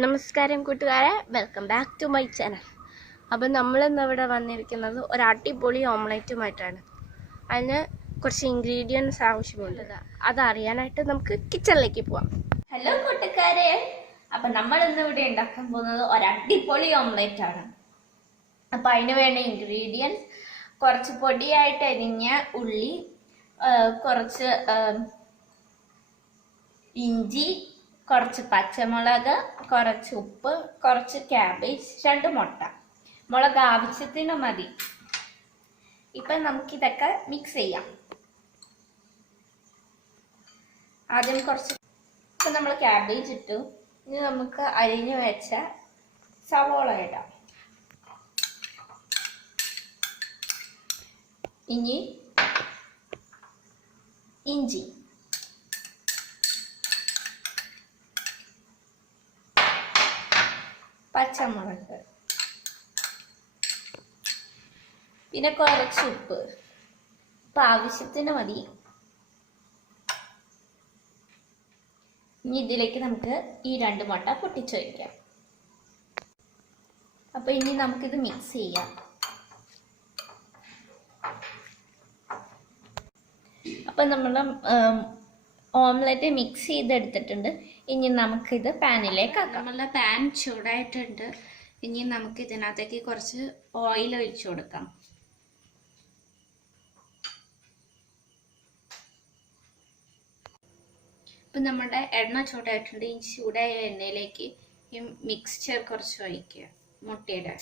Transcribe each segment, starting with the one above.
നമസ്കാരം കൂട്ടുകാരെ, welcome back to my channel. അപ്പം നമ്മളിന്ന് ഇവിടെ വന്നിരിക്കുന്നത് ഒരു അടിപൊളി ഓംലെറ്റുമായിട്ടാണ്. അതിന് കുറച്ച് ഇൻഗ്രീഡിയൻസ് ആവശ്യമുണ്ട്. അതറിയാനായിട്ട് നമുക്ക് കിച്ചണിലേക്ക് പോവാം. ഹലോ കൂട്ടുകാരെ, അപ്പം നമ്മളിന്ന് ഇവിടെ ഉണ്ടാക്കാൻ പോകുന്നത് ഒരു അടിപൊളി ഓംലെറ്റ് ആണ്. അപ്പം അതിന് വേണ്ട ഇൻഗ്രീഡിയൻസ് കുറച്ച് പൊടിയായിട്ട് അരിഞ്ഞ ഉള്ളി, കുറച്ച് ഇഞ്ചി, കുറച്ച് പച്ചമുളക്, കുറച്ച് ഉപ്പ്, കുറച്ച് ക്യാബേജ്, 2 മുട്ട. മുളക് ആവശ്യത്തിന് മതി. ഇപ്പം നമുക്കിതൊക്കെ മിക്സ് ചെയ്യാം. ആദ്യം ഇപ്പം നമ്മൾ ക്യാബേജ് ഇട്ടു. ഇനി നമുക്ക് അരിഞ്ഞു വെച്ച സവോള ഇടാം. ഇനി ഇഞ്ചി, പച്ചമുളക്, പിന്നെ കുറച്ച് ഉപ്പ്. ഇപ്പം ആവശ്യത്തിന് മതി. ഇനി ഇതിലേക്ക് നമുക്ക് ഈ 2 മുട്ട പൊട്ടിച്ചു വയ്ക്കാം. അപ്പൊ ഇനി നമുക്കിത് മിക്സ് ചെയ്യാം. അപ്പൊ നമ്മൾ ഓംലെറ്റ് മിക്സ് ചെയ്തെടുത്തിട്ടുണ്ട്. ഇനി നമുക്കിത് പാനിലേക്ക് ആക്കാം. നമ്മളുടെ പാൻ ചൂടായിട്ടുണ്ട്. ഇനി നമുക്ക് ഇതിനകത്തേക്ക് കുറച്ച് ഓയിൽ ഒഴിച്ചു കൊടുക്കാം. ഇപ്പം നമ്മുടെ എണ്ണ ചൂടായിട്ടുണ്ട്. ഈ ചൂടായ എണ്ണയിലേക്ക് ഈ മിക്സ്ചർ കുറച്ച് ഒഴിക്കുക. മുട്ടയുടെ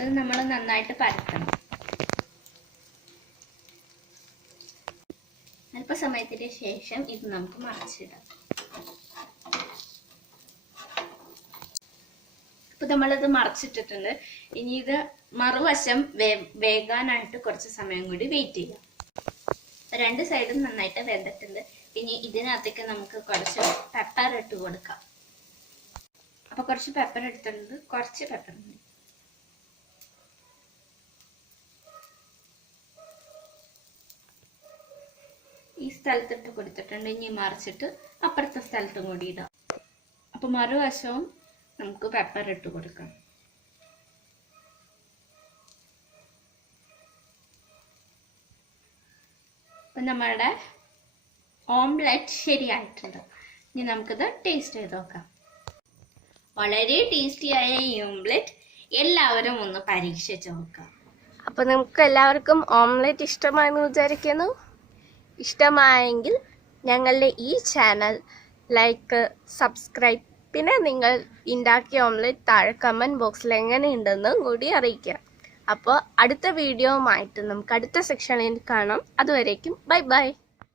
ഇത് നമ്മൾ നന്നായിട്ട് പരത്തണം. അല്പസമയത്തിന് ശേഷം ഇത് നമുക്ക് മറിച്ചിടാം. ഇപ്പൊ നമ്മളിത് മറിച്ചിട്ടിട്ടുണ്ട്. ഇനി ഇത് മറുവശം വേകാനായിട്ട് കുറച്ച് സമയം കൂടി വെയിറ്റ് ചെയ്യാം. 2 സൈഡും നന്നായിട്ട് വെന്തിട്ടുണ്ട്. ഇനി ഇതിനകത്തേക്ക് നമുക്ക് കുറച്ച് പെപ്പർ ഇട്ട് കൊടുക്കാം. അപ്പൊ കുറച്ച് പെപ്പർ എടുത്തിട്ടുണ്ട്. കുറച്ച് പെപ്പർ മതി. ഈ സ്ഥലത്തിട്ട് കൊടുത്തിട്ടുണ്ട്. ഇനി മറിച്ചിട്ട് അപ്പുറത്തെ സ്ഥലത്തും കൂടി ഇടാം. അപ്പൊ മറുവശവും നമുക്ക് പെപ്പർ ഇട്ട് കൊടുക്കാം. അപ്പൊ നമ്മളുടെ ഓംലെറ്റ് ശരിയായിട്ടുണ്ട്. ഇനി നമുക്കിത് ടേസ്റ്റ് ചെയ്ത് നോക്കാം. വളരെ ടേസ്റ്റിയായ ഈ ഓംലെറ്റ് എല്ലാവരും ഒന്ന് പരീക്ഷിച്ച് നോക്കാം. അപ്പൊ നമുക്ക് എല്ലാവർക്കും ഓംലെറ്റ് ഇഷ്ടമായെന്ന് വിചാരിക്കുന്നു. ഇഷ്ടമായെങ്കിൽ ഞങ്ങളുടെ ഈ ചാനൽ ലൈക്ക്, സബ്സ്ക്രൈബ്, പിന്നെ നിങ്ങൾ ഉണ്ടാക്കിയ ഓംലെറ്റ് താഴെ കമൻറ്റ് ബോക്സിൽ എങ്ങനെയുണ്ടെന്നും കൂടി അറിയിക്കുക. അപ്പോൾ അടുത്ത വീഡിയോയുമായിട്ട് നമുക്ക് അടുത്ത സെക്ഷനിൽ കാണാം. അതുവരേക്കും ബൈ ബൈ.